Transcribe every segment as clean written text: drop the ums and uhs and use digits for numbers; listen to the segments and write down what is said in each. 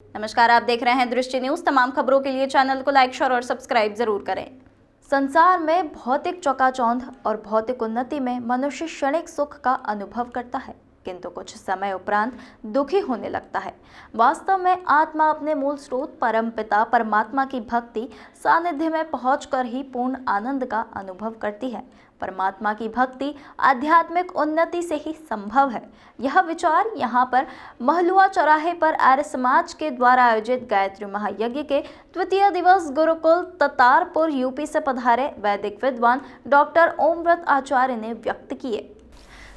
नमस्कार, आप देख रहे हैं दृष्टि न्यूज। तमाम खबरों के लिए चैनल को लाइक, शेयर और सब्सक्राइब जरूर करें। संसार में भौतिक चकाचौंध और भौतिक उन्नति में मनुष्य क्षणिक सुख का अनुभव करता है, किंतु कुछ समय उपरांत दुखी होने लगता है। वास्तव में आत्मा अपने मूल स्रोत परमपिता परमात्मा की भक्ति सानिध्य में पहुंचकर ही पूर्ण आनंद का अनुभव करती है। परमात्मा की भक्ति आध्यात्मिक उन्नति से ही संभव है। यह विचार यहाँ पर महलुआ चौराहे पर आर्य समाज के द्वारा आयोजित गायत्री महायज्ञ के द्वितीय दिवस गुरुकुल ततारपुर यूपी से पधारे वैदिक विद्वान डॉक्टर ओमव्रत आचार्य ने व्यक्त किए।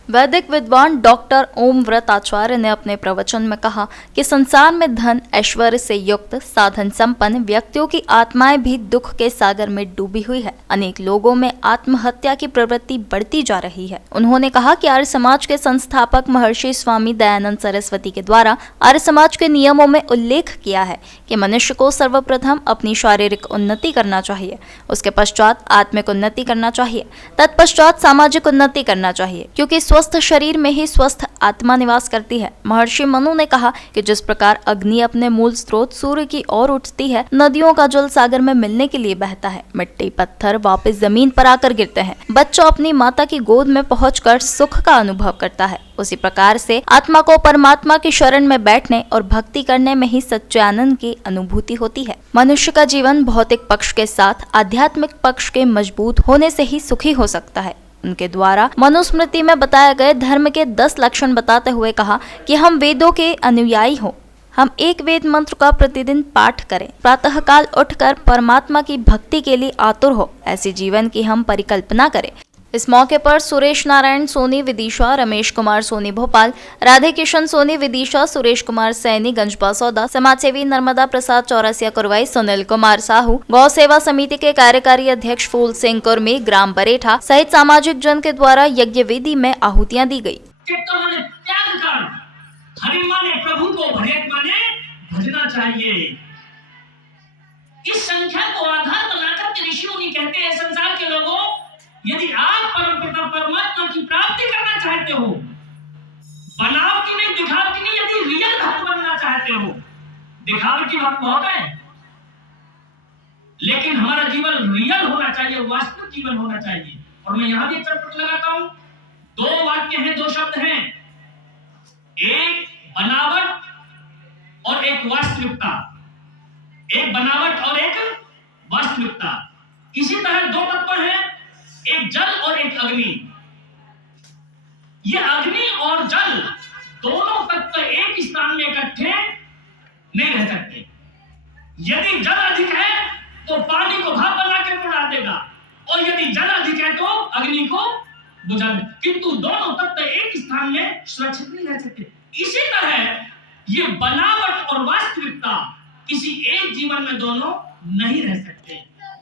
वैदिक विद्वान डॉक्टर ओमव्रत आचार्य ने अपने प्रवचन में कहा कि संसार में धन ऐश्वर्य से युक्त साधन संपन्न व्यक्तियों की आत्माएं भी दुख के सागर में डूबी हुई है। अनेक लोगों में आत्महत्या की प्रवृत्ति बढ़ती जा रही है। उन्होंने कहा कि आर्य समाज के संस्थापक महर्षि स्वामी दयानंद सरस्वती के द्वारा आर्य समाज के नियमों में उल्लेख किया है कि मनुष्य को सर्वप्रथम अपनी शारीरिक उन्नति करना चाहिए, उसके पश्चात आत्मिक उन्नति करना चाहिए, तत्पश्चात सामाजिक उन्नति करना चाहिए, क्योंकि स्वस्थ शरीर में ही स्वस्थ आत्मा निवास करती है। महर्षि मनु ने कहा कि जिस प्रकार अग्नि अपने मूल स्रोत सूर्य की ओर उठती है, नदियों का जल सागर में मिलने के लिए बहता है, मिट्टी पत्थर वापस जमीन पर आकर गिरते हैं, बच्चा अपनी माता की गोद में पहुंचकर सुख का अनुभव करता है, उसी प्रकार से आत्मा को परमात्मा की शरण में बैठने और भक्ति करने में ही सच्चे आनंद की अनुभूति होती है। मनुष्य का जीवन भौतिक पक्ष के साथ आध्यात्मिक पक्ष के मजबूत होने से ही सुखी हो सकता है। उनके द्वारा मनुस्मृति में बताए गए धर्म के 10 लक्षण बताते हुए कहा कि हम वेदों के अनुयायी हो। हम एक वेद मंत्र का प्रतिदिन पाठ करें, प्रातःकाल उठकर परमात्मा की भक्ति के लिए आतुर हो, ऐसे जीवन की हम परिकल्पना करें। इस मौके पर सुरेश नारायण सोनी विदिशा, रमेश कुमार सोनी भोपाल, राधे किशन सोनी विदिशा, सुरेश कुमार सैनी गंजबासौदा, समाजसेवी नर्मदा प्रसाद चौरसिया कुरवाई, सुनील कुमार साहू, गौ सेवा समिति के कार्यकारी अध्यक्ष फूल सिंह कुर्मी, ग्राम बरेठा सहित सामाजिक जन के द्वारा यज्ञ वेदी में आहुतियां दी गयी। प्रभु को भजना चाहिए। इस संख्या को आधार बनाकर के ऋषि मुनि कहते हैं, संसार के लोगों, यदि आप परमपिता परमात्मा की प्राप्ति करना चाहते हो, बनावटी नहीं दिखावटी नहीं, यदि रियल भक्त बनना चाहते हो, दिखावटी भक्त बहुत है, लेकिन हमारा जीवन रियल होना चाहिए, वास्तविक जीवन होना चाहिए। और मैं यहां भी चटपट लगाता हूं, 2 वाक्य हैं, 2 शब्द हैं, एक बनावट और एक वास्तविकता, एक बनावट और एक वास्तविकता। इसी तरह 2 तत्व हैं, एक जल और एक अग्नि। ये अग्नि और जल दोनों तत्व एक स्थान में इकट्ठे नहीं रह सकते। यदि जल अधिक है तो पानी को भाप बना के उड़ा देगा, और यदि जल अधिक है तो अग्नि को बुझा देगा, किंतु दोनों तत्व एक स्थान में सुरक्षित नहीं रह सकते। इसी तरह ये बनावट और वास्तविकता किसी एक जीवन में दोनों नहीं रह सकते।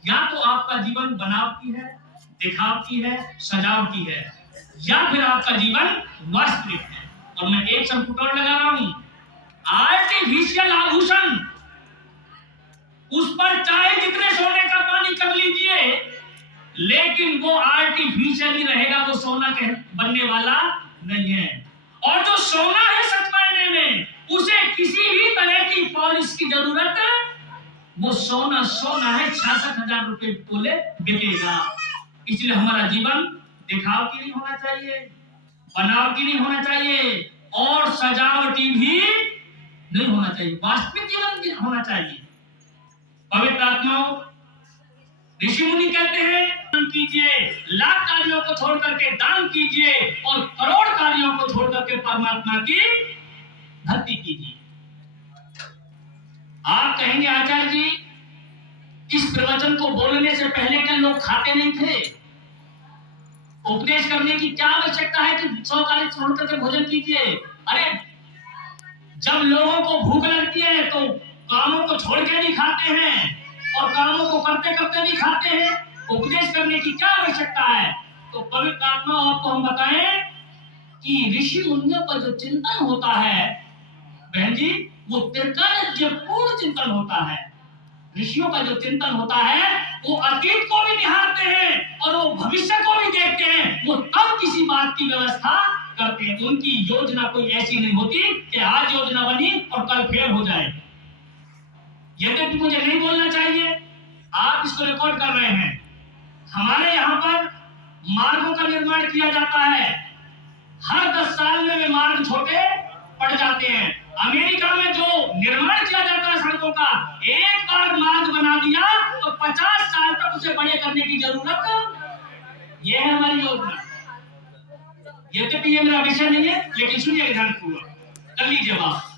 या तो आपका जीवन बनावटी है, दिखावटी है, सजावटी है, या फिर आपका जीवन वास्तविक है। और मैं एक संपुट और लगा रहा हूं, आर्टिफिशियल आभूषण, उस पर चाहे जितने सोने का पानी कर लीजिए, लेकिन वो आर्टिफिशियल ही रहेगा, वो सोना बनने वाला नहीं है। और जो सोना है सच मायने में, उसे किसी भी तरह की पॉलिश की जरूरत, वो सोना सोना है, 66,000 रुपए तोले बिकेगा। इसलिए हमारा जीवन दिखावटी नहीं होना चाहिए, बनावटी नहीं होना चाहिए, और सजावटी भी नहीं होना चाहिए, वास्तविक जीवन होना चाहिए। पवित्र आत्माओं, ऋषि मुनि कहते हैं, दान कीजिए, लाख कार्यों को छोड़ करके दान कीजिए, और करोड़ कार्यों को छोड़ करके परमात्मा की भक्ति कीजिए। आप कहेंगे, आचार्य जी, इस प्रवचन को बोलने से पहले क्या लोग खाते नहीं थे? उपदेश करने की क्या आवश्यकता है कि 100 कार्य छोड़ करके भोजन कीजिए? अरे, जब लोगों को भूख लगती है तो कामों को छोड़ के भी खाते हैं, और कामों को करते करते भी खाते हैं। उपदेश करने की क्या आवश्यकता है? तो पवित्र आत्मा आपको हम बताएं कि ऋषि मुनियों का जो चिंतन होता है, बहन जी, वो पूर्ण चिंतन होता है। ऋषियों का जो चिंतन होता है, वो अतीत को भी निहारते हैं और वो भविष्य को भी देखते हैं। वो तब किसी बात की व्यवस्था करते हैं। उनकी योजना कोई ऐसी नहीं होती कि आज योजना बनी और कल फेल हो जाए। यद्यपि मुझे नहीं बोलना चाहिए, आप इसको रिकॉर्ड कर रहे हैं। हमारे यहाँ पर मार्गों का निर्माण किया जाता है, हर 10 साल में वे मार्ग छोटे पड़ जाते हैं। अमेरिका में जो निर्माण किया जाता है सड़कों का, एक बार मार्ग बना दिया तो 50 साल तक उसे बड़े करने की जरूरत, यह है हमारी योजना। यद्यपि ये मेरा विषय नहीं है, लेकिन सुनिए ध्यानपूर्वक, कर लीजिए बात।